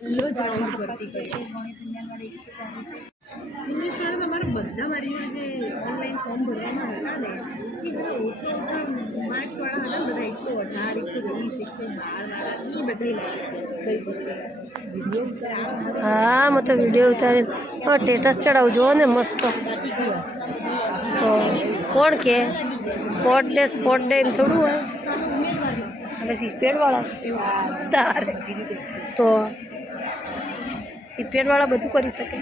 Hello જાણવા ભરતી કરી ઇંગ્લિશ વાળા તમારા બધા મારી જે ઓનલાઈન ફોર્મ ભરવામાં હતા ને એ બધા ઓછા માર્ક્સવાળા હતા ને બધા 118, 120, 112 એ બધા हाँ मतलब वीडियो उतारे और स्टेटस चढ़ाओ जो ने मस्त तो कौन के स्पॉट डे एम थोड़ू है हमें सीपीएड वाला तारे तो सीपीएड वाला બધું કરી શકે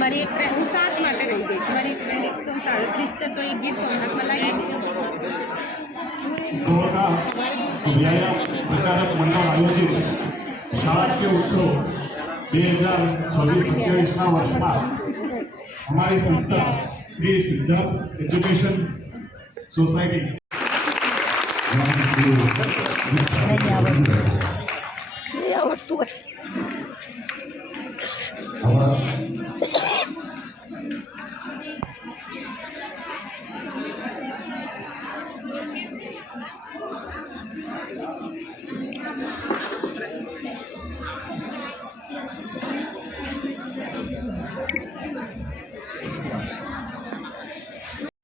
મારી એક ફ્રેન્ડ 7 માટે રહી ગઈ છે મારી ફ્રેન્ડ 137 છે તો એ ગીત સોમનાથમાં લાગી प्रचारक मंडल आयोजित शासकीय उत्सव 2026-27 वर्ष में हमारी संस्था श्री सिद्धार्थ एजुकेशन सोसाइटी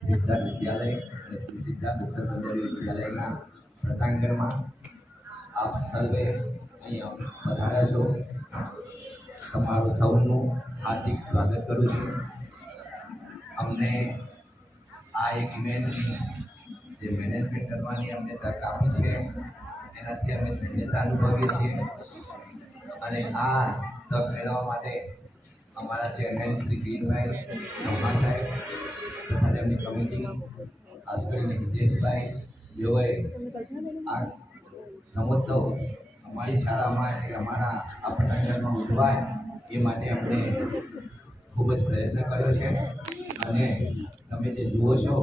सिद्धार्थ विद्यालय श्री सिद्धार्थ उत्तर प्रदेश विद्यालय प्रतांगण में आप सर्वे अँ पधार्या छो तमारू सौनु हार्दिक स्वागत करूँ छूँ। अमने आ एक इवेंट जो मैनेजमेंट करवानी अमने तक आपी है एनाथी अमे धन्यता अनुभवीए छीए अने आ तक मेळववा माटे अमारा चेरमेन श्री गिरीशभाई चौहान साहेब तथा તેમની કમિટી ખાસ કરીને હિતેશભાઈ જેઓએ આ રમોત્સવ અમારી શાળામાં એટલે અમારા આ પટાંગણમાં ઉજવાય એ માટે અમને ખૂબ જ પ્રયત્ન કર્યો છે અને તમે જે જુઓ છો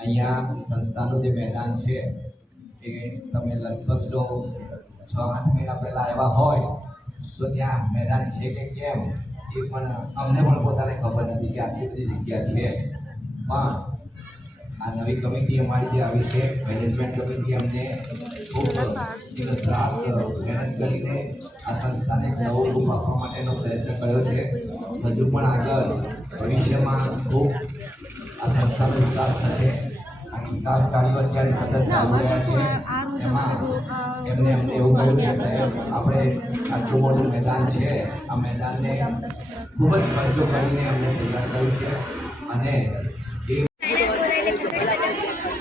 અહીંયા સંસ્થાનું જે મેદાન છે એ તમે લગભગ જો 6-8 મહિના પહેલાં આવ્યા હોય તો ત્યાં મેદાન છે કે કેમ એ પણ અમને પણ પોતાને ખબર નથી કે આટલી બધી જગ્યા છે પણ આ નવી કમિટી અમારી જે આવી છે મેનેજમેન્ટ કમિટી અમને ખૂબ દિવસ રાત મહેનત કરીને આ સંસ્થાને નવો રૂપ આપવા માટેનો પ્રયત્ન કર્યો છે હજુ પણ આગળ ભવિષ્યમાં ખૂબ આ સંસ્થાનો વિકાસ થશે આ વિકાસ કાર્યો અત્યારે સતત ચાલુ રહ્યા છે એમાં એમને એવું કહ્યું કે સાહેબ આપણે આટલું મોટું મેદાન છે આ મેદાનને ખૂબ જ ખર્ચો કરીને અમને તૈયાર કર્યું છે અને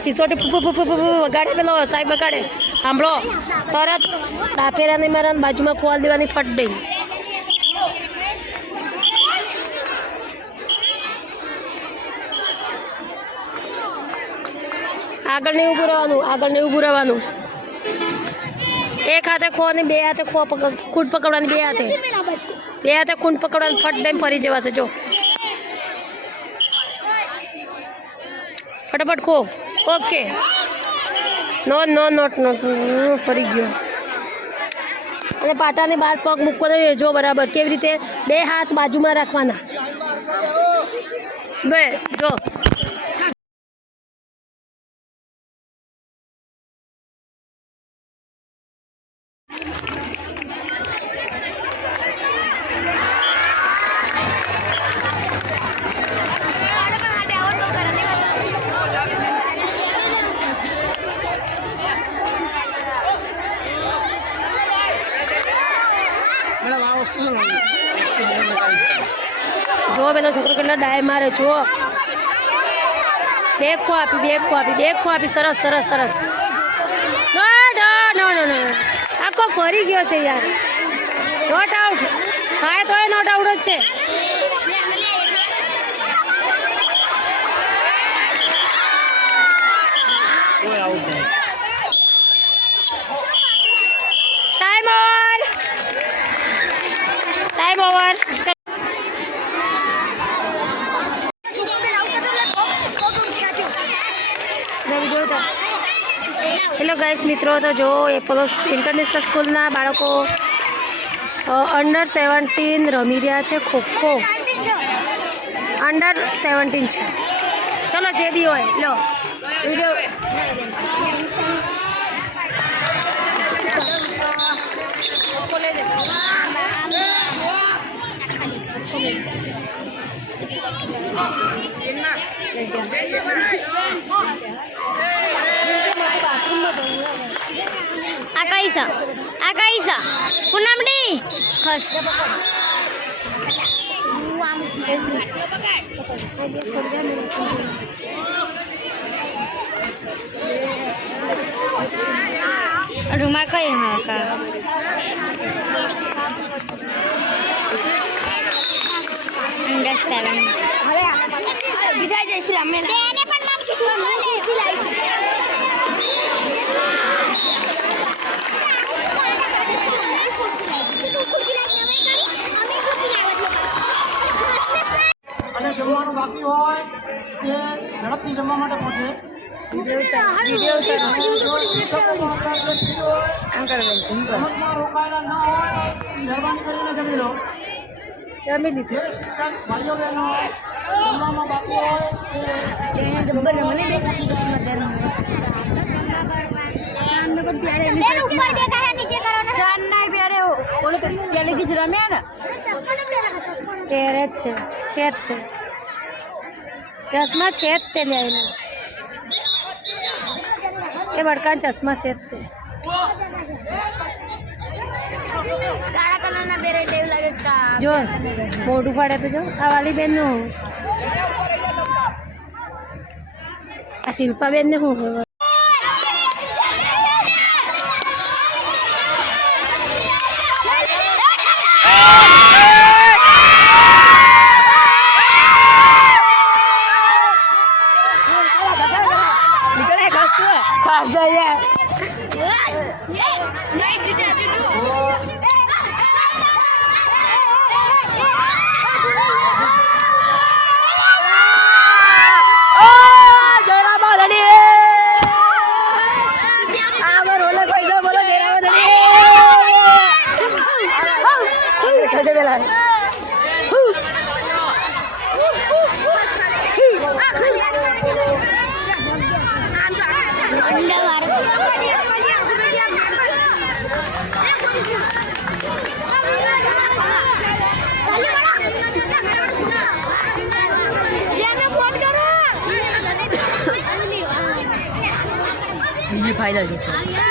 સિસોટી વગાડે પેલો સાહેબ વગાડે સાંભળો તરત ડાફેરાને મારા બાજુમાં ખોલ દેવાની ફટ દઈ આગળ નહીં ઊભું રહેવાનું એક હાથે ખો ને બે હાથે ખૂંટ પકડવાની બે હાથે ખૂંટ પકડવાની ફટ દઈને ફરી જવાશે જો फटाफट खो ओके नोट फरी गयो અને પાટાને બહાર પગ મૂકવો જોઈએ જો બરાબર કેવી રીતે બે હાથ બાજુમાં રાખવાના બે જો જો પેલો છોકરો કેટલા ડાય મારે જો બે ખો આપી સરસ નો આખો ફરી ગયો છે યાર નોટ આઉટ થાય તો એ નોટ આઉટ જ છે ટાઈમ ઓવર હેલો ગાઈસ મિત્રો તો જો એપોલો ઇન્ટરનેશનલ સ્કૂલના બાળકો અંડર 17 રમી રહ્યા છે ખોખો અંડર 17 છે ચલો જે બી હોય લો વિડીયો થઈ ગયા. બાથરૂમમાં જવું આ કઈ છે પૂનમડી ખસ રૂમાલ કઈ હા કા અંડરસ્ટેન્ડ અરે બીજા જઈશું અમે એને પણ નામ કીધું અને જમવાનું બાકી હોય તે ઝડપથી જમવા માટે પહોંચે. રમતમાં રોકાયેલા ન હોય મહેરબાની કરીને જમી લો. જમી લીધું. જે શિક્ષક ભાઈઓ બહેનો જમવામાં બાકી હોય તેરે જ છે જ તે ચશ્મા છે જ તે લે એ બડકા ચશ્મા છે જ તે જો મોઢું પાડે તો જો આ વાલી બેનનું આ શિલ્પાબેનને શું ખબર ફાઇનલ જીત્યો.